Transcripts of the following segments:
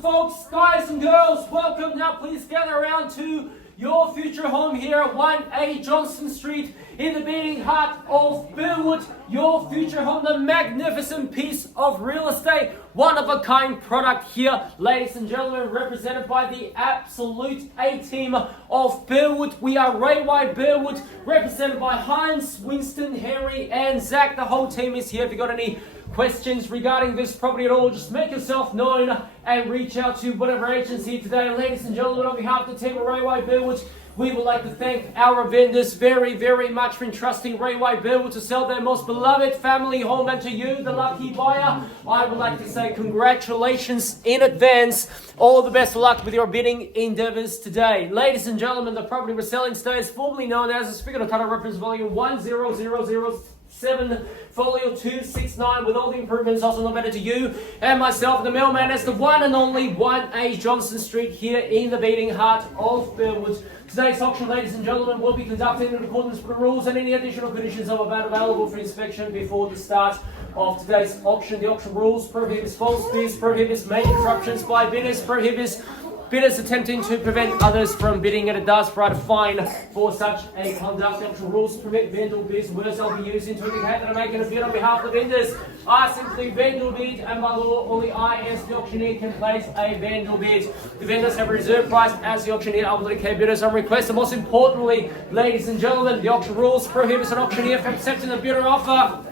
folks, guys and girls, welcome. Now please gather around to your future home here at 1A Johnston Street in the beating heart of Burwood. Your future home, the magnificent piece of real estate, one-of-a-kind product here, ladies and gentlemen, represented by the absolute A-team of Burwood. We are Raywide Burwood, represented by Heinz, Winston, Henry and Zach. The whole team is here. If you've got any questions regarding this property at all, just make yourself known and reach out to whatever agency today. Ladies and gentlemen, on behalf of the team of Raywide Burwood, we would like to thank our vendors very, very much for entrusting Raywide Burwood to sell their most beloved family home. And to you, the lucky buyer, I would like to say congratulations in advance. All the best of luck with your bidding endeavors today. Ladies and gentlemen, the property we're selling today is formally known as a figure of title reference volume 10007 folio 269 with all the improvements also no better to you and myself, the mailman, as the one and only 1A Johnston Street here in the beating heart of Burwood. Today's auction, ladies and gentlemen, will be conducted in accordance with the rules, and any additional conditions are available for inspection before the start of today's auction. The auction rules prohibits false bids, prohibits major interruptions by bidders, prohibits bidders attempting to prevent others from bidding, and it does provide a fine for such a conduct. The auction rules permit vendor bids. Words I'll be using to indicate that I'm making a bid on behalf of the vendors are simply vendor bid, and by law, only I, as the auctioneer, can place a vendor bid. The vendors have a reserve price as the auctioneer able to indicate bidders on request. And most importantly, ladies and gentlemen, the auction rules prohibits an auctioneer from accepting a bidder offer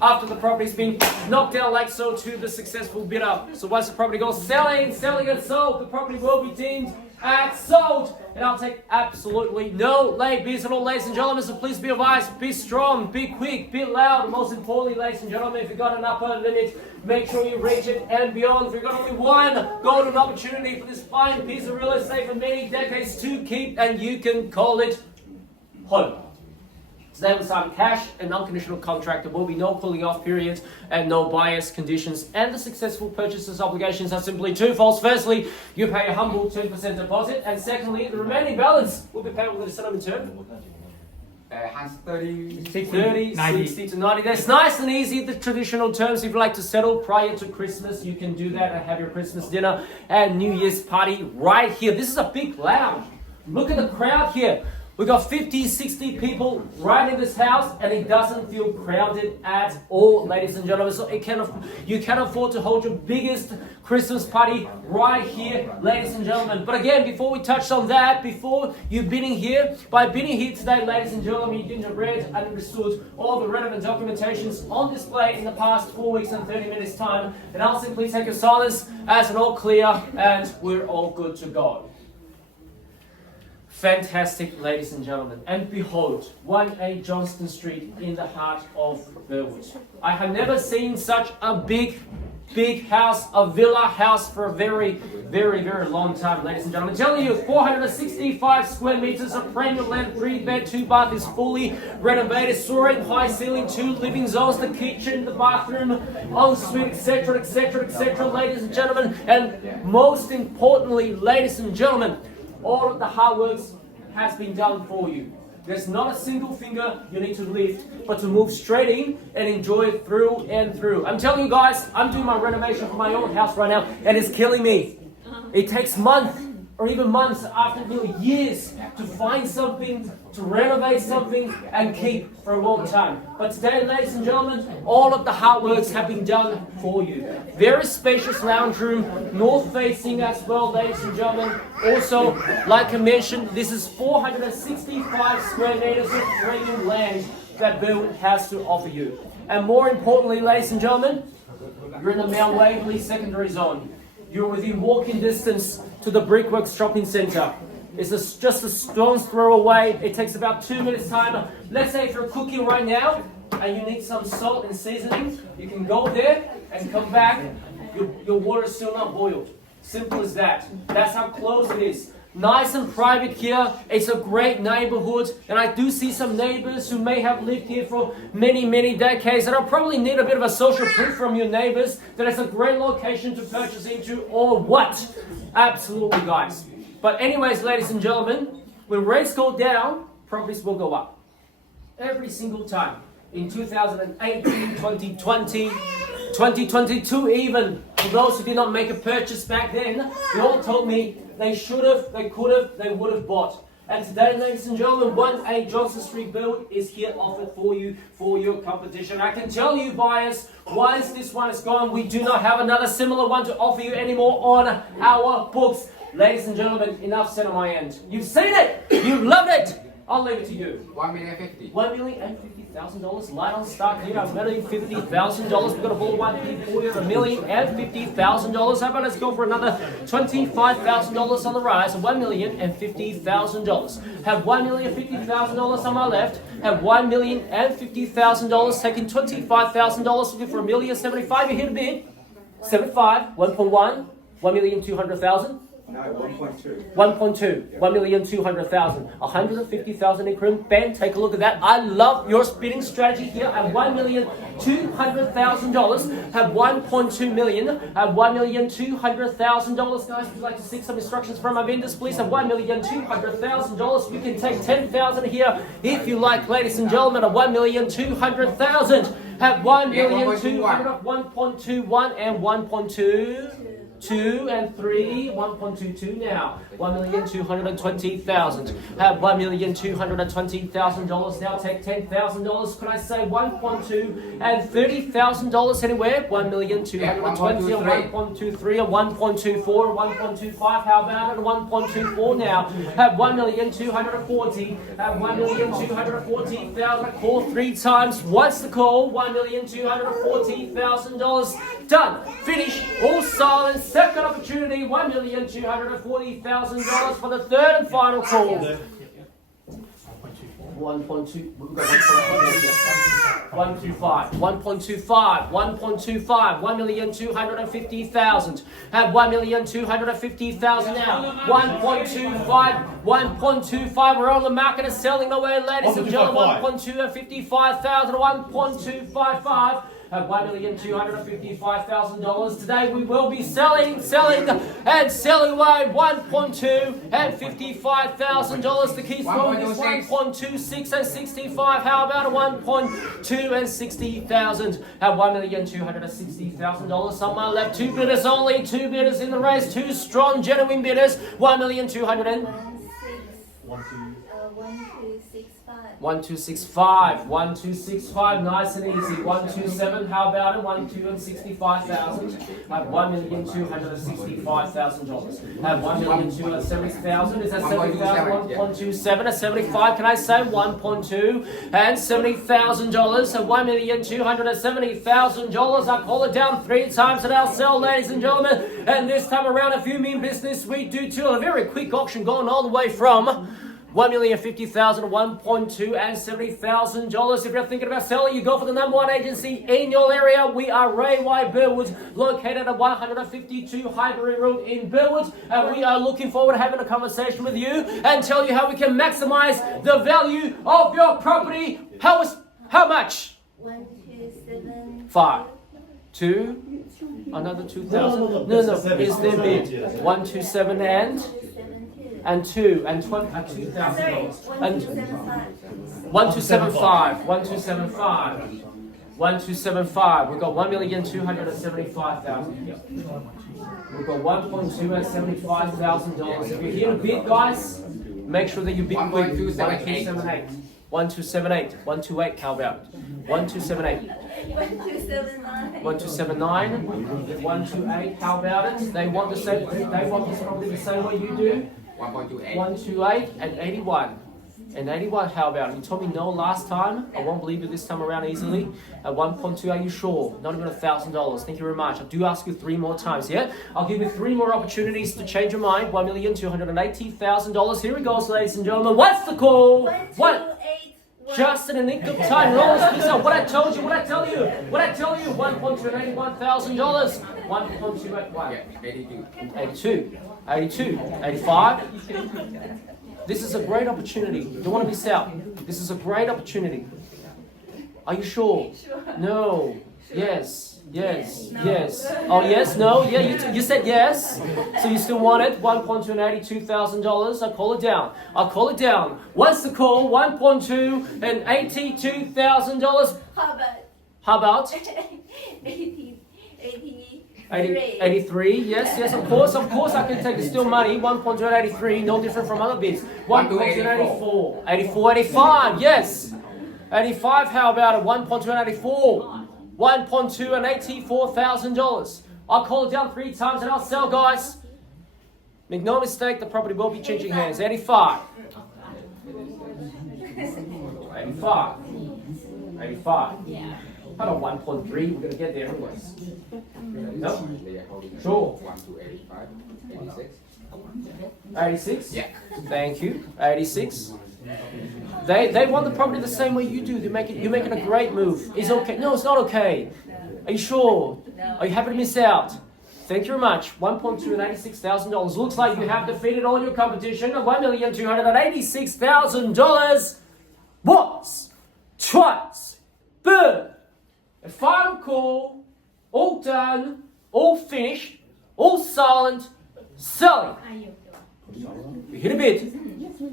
after the property's been knocked down like so to the successful bidder. So once the property goes selling and sold, the property will be deemed as sold. And I'll take absolutely no late bids at all, ladies and gentlemen. So please be advised, be strong, be quick, be loud. And most importantly, ladies and gentlemen, if you've got an upper limit, make sure you reach it and beyond. If you've got only one golden opportunity for this fine piece of real estate for many decades to keep, and you can call it home. Today we'll sign cash and unconditional contract. There will be no cooling off periods and no bias conditions. And the successful purchaser's obligations are simply twofold. Firstly, you pay a humble 10% deposit. And secondly, the remaining balance will be paid within a settlement term. Has 30, 60 to 90 days. Nice and easy, the traditional terms. If you'd like to settle prior to Christmas, you can do that and have your Christmas dinner and New Year's party right here. This is a big lounge. Look at the crowd here. We've got 50, 60 people right in this house, and it doesn't feel crowded at all, ladies and gentlemen. So you can afford to hold your biggest Christmas party right here, ladies and gentlemen. But again, before we touch on that, before you bidding here, by bidding here today, ladies and gentlemen, you didn't have read and understood all the relevant documentations on display in the past 4 weeks and 30 minutes time. And I'll simply take your silence as an all clear, and we're all good to go. Fantastic, ladies and gentlemen. And behold, 1A Johnston Street in the heart of Burwood. I have never seen such a big house, a villa house, for a very, very, very long time, ladies and gentlemen. I'm telling you, 465 square meters of premium land, 3-bed, 2-bath, is fully renovated, soaring high ceiling, 2 living zones, the kitchen, the bathroom, ensuite, etc., etc., etc., ladies and gentlemen. And most importantly, ladies and gentlemen, all of the hard work has been done for you. There's not a single finger you need to lift, but to move straight in and enjoy it through and through. I'm telling you guys, I'm doing my renovation for my own house right now, and it's killing me. It takes months, or even months, after years, to find something, to renovate something, and keep for a long time. But today, ladies and gentlemen, all of the hard works have been done for you. Very spacious lounge room, north facing as well, ladies and gentlemen. Also, like I mentioned, this is 465 square meters of premium land that Burwood has to offer you. And more importantly, ladies and gentlemen, you're in the Mount Waverley secondary zone. You're within walking distance to the Brickworks shopping centre. It's just a stone's throw away. It takes about 2 minutes time. Let's say if you're cooking right now and you need some salt and seasoning, you can go there and come back. Your water is still not boiled. Simple as that. That's how close it is. Nice and private here. It's a great neighborhood, and I do see some neighbors who may have lived here for many, many decades, and I'll probably need a bit of a social proof from your neighbors that it's a great location to purchase into, or what? Absolutely, guys. But anyways, ladies and gentlemen, when rates go down, properties will go up. Every single time. In 2018, 2020, 2022 even, For those who did not make a purchase back then, they all told me they should have, they could have, they would have bought. And today, ladies and gentlemen, 1A Johnston Street Burwood is here offered for you for your competition. I can tell you, buyers, once this one is gone, we do not have another similar one to offer you anymore on our books. Ladies and gentlemen, enough said on my end. You've seen it, you've loved it. I'll leave it to you. $1,050,000. $1,050,000. Light on start here. $1,050,000. We've got a ball one here for you. $1,050,000. How about let's go for another $25,000 on the rise? $1,050,000. Have $1,050,000 on my left. Have $1,050,000. Taking $25,000 for $1,075,000. You hit a bid. 75. 1.1. 1,200,000. No, 1.2. 1.2, 1,200,000, 150,000 increment. Ben, take a look at that. I love your spinning strategy here at $1,200,000. Have 1.2 million. Have $1,200,000. Guys, would you like to see some instructions from my vendors, please? Have $1,200,000. We can take 10,000 here if you like, ladies and gentlemen. At $1,200,000. Have 1,200,000, 1.21 and 1.2. 2 and 3, 1.22 now. 1,220,000. Have $1,220,000 now. Take $10,000. Can I say 1.2 and $30,000 anywhere? 1,220 and 1.23 and 1.24 and 1.25. How about it? 1.24 now. Have 1,240. Have 1,240,000. Call 3 times. What's the call? $1,240,000. Done. Finish. All silence. Second opportunity, $1,240,000 for the third and final call. 1.2. We've got 1.25. 1.25. 1.25. 1,250,000. Have 1,250,000 now. 1.25. 1.25. We're on the market and selling away, ladies and gentlemen. 1.255,000. 1.255. Have $1,255,000. Today we will be selling away $1.255,000. The key score is 1.26 and 65. How about a 1.2 and 60,000? Have $1,260,000 on my left. 2 bidders only. 2 bidders in the race. 2 strong, genuine bidders. 1,200,000. 1,265. 1,265, nice and easy. 127, how about it? 1,265,000. Have $1,265,000. Have $1,270,000. Is that 70,000? 1.27 and 75. Can I say 1.2 and $70,000? So $1,270,000. I call it down 3 times and I'll sell, ladies and gentlemen. And this time around, if you mean business, we do too. A very quick auction going all the way from $1,050,000, 1.2 and $70,000. If you're thinking about selling, you go for the #1 agency in your area. We are Ray Y Burwood, located at 152 Highbury Road in Burwood, and we are looking forward to having a conversation with you and tell you how we can maximize the value of your property. How much? 5. 2. Another 2,000. No. Is there bid? 127 and 2 and $2,000 and 1,275. 1,275. 1,275. We've got 1,275,000 here. We've got 1.2 and $75,000. If you're here to bid, guys, make sure that you bid quick. 1,278. 1,278. 128. How about 1,278? 1,279. 128. How about it? They want the same. They want this probably the same way you do. 128 and 81. And 81, how about it? You told me no last time. I won't believe you this time around easily. At 1.2, are you sure? Not even $1,000. Thank you very much. I do ask you 3 more times, yeah? I'll give you 3 more opportunities to change your mind. $1,280,000. Here it goes, ladies and gentlemen. What's the call? What? Just in an nick of time. What I told you, what I tell you. $1,281,000. 1.281. 82. 82, 85. This is a great opportunity. You don't want to miss out. This is a great opportunity. Are you sure? No. Yes. Yes. Yes. Oh, yes. No. Yeah. You said yes. So you still want it? 1.2 and $82,000. I call it down. What's the call? 1.2 and $82,000. How about? 80. 83, yes, of course, I can take the still money. 1.283, no different from other bids. 1.284, 84, 85, yes. 85, how about it? 1.284, 1.2 and $84,000. I'll call it down 3 times and I'll sell, guys. Make no mistake, the property will be changing hands. 85. 85. 85. How about 1.3? We're going to get there anyways. No? Sure. 86? Yeah. Thank you. 86. They want the property the same way you do. You're making a great move. It's okay. No, it's not okay. Are you sure? Are you happy to miss out? Thank you very much. 1.2 and $86,000. Looks like you have defeated all your competition. $1,286,000. Once, twice, bird. A final call. All done. All finished. All silent. Selling. You hit a bid.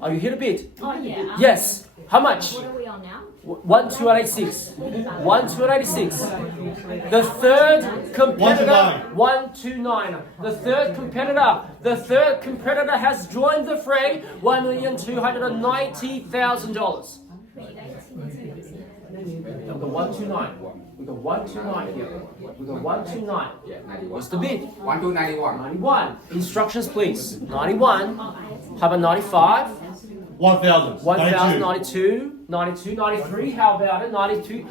Are you hit a bid? Oh yeah. Yes. How much? What are we on now? 1,286. 1,286. The third competitor, 129. The third competitor has joined the fray, $1,290,000. We got 129. We got 129 here. We got 129. Yeah, 91. What's the bid? 1291. 91. Instructions, please. 91. How about 95? 1,000. 1,092, 92, 93, how about it? 92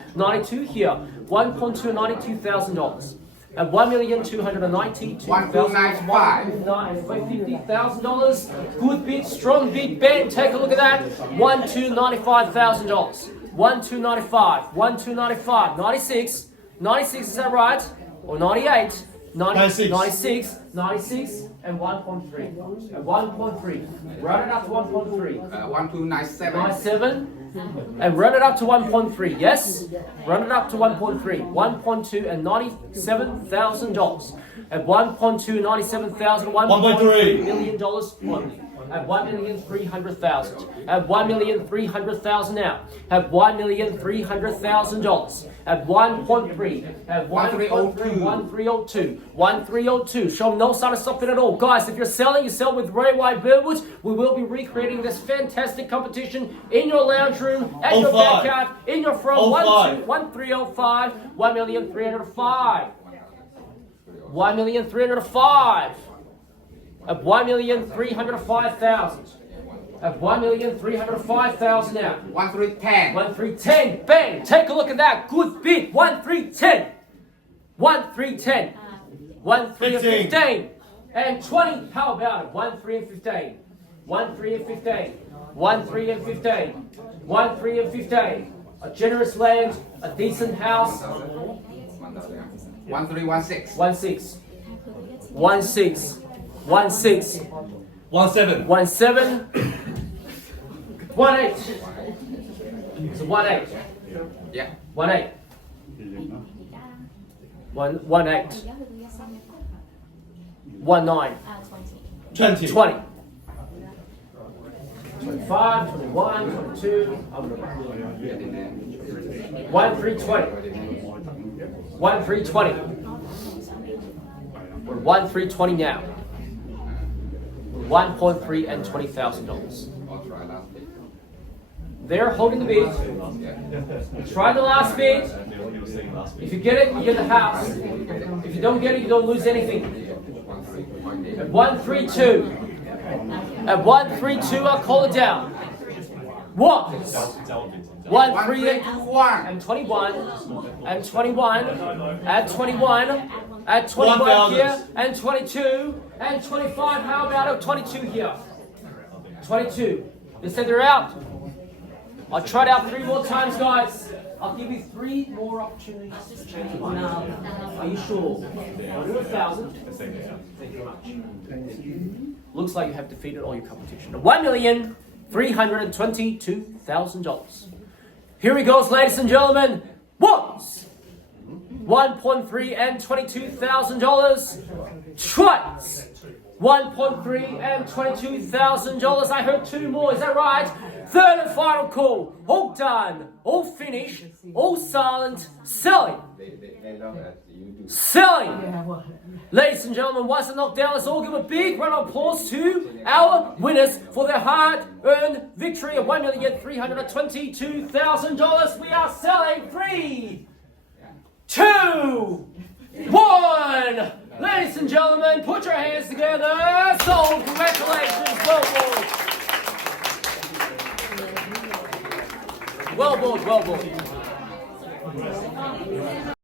here. 1.2, $92,000. At $1,292,050,000. Good bid, strong bid, Ben. Take a look at that. $1,295,000. 1,295, 1,295, 96. 96, is that right? Or 98? 96, 96, and 1.3. At 1.3. Run it up to 1.3. 1297. 97. And run it up to 1.3. Yes? Run it up to 1.3. 1.2 and $97,000. At 1.2, $97,000. $1.3 million only. At $1,300,000. At $1,300,000 now. At $1,300,000. At 1.3. At 1.3. 1302. 1302. Show no sign of stopping at all. Guys, if you're selling, you sell with Ray White Burwood. We will be recreating this fantastic competition in your lounge room, at your backyard, in your front. 1305. 1,305. 1,305. At 1,305,000. At 1,305,000 now. 1310. 1310. Bang! Take a look at that. Good bid. 1310. 1310. 1315. And 20. How about it? 1315. 1315. 1315. 1315. A generous land. A decent house. 1316. 16. 16. 16. 17. 17. 18. So 18. Yeah. 18. 18. 19. 20. 20. 25, 21, 22. 1320. 1320. We're 1320 now. 1.3 and $20,000. They're holding the bid. Try the last bid. If you get it, you get the house. If you don't get it, you don't lose anything. At 132. At 132, I'll call it down. What? 13 and 21 and 21 at 21 at 21 here and 22 and 25. How about 22 here? 22. They said they're out. I'll try it out 3 more times, guys. I'll give you 3 more opportunities to change your mind. Are you sure? I'll do 1,000. Thank you very much. Looks like you have defeated all your competition. $1,322,000. Here he goes, ladies and gentlemen. Once, 1.3 and $22,000. Twice, 1.3 and $22,000. I heard 2 more. Is that right? Third and final call. All done. All finished. All silent. Selling. Selling. Ladies and gentlemen, once they're knocked down, let's all give a big round of applause to our winners for their hard-earned victory of $1,322,000. We are selling 3, 2, 1. Ladies and gentlemen, put your hands together. Sold. Congratulations. Well bought. Well bought. Well bought.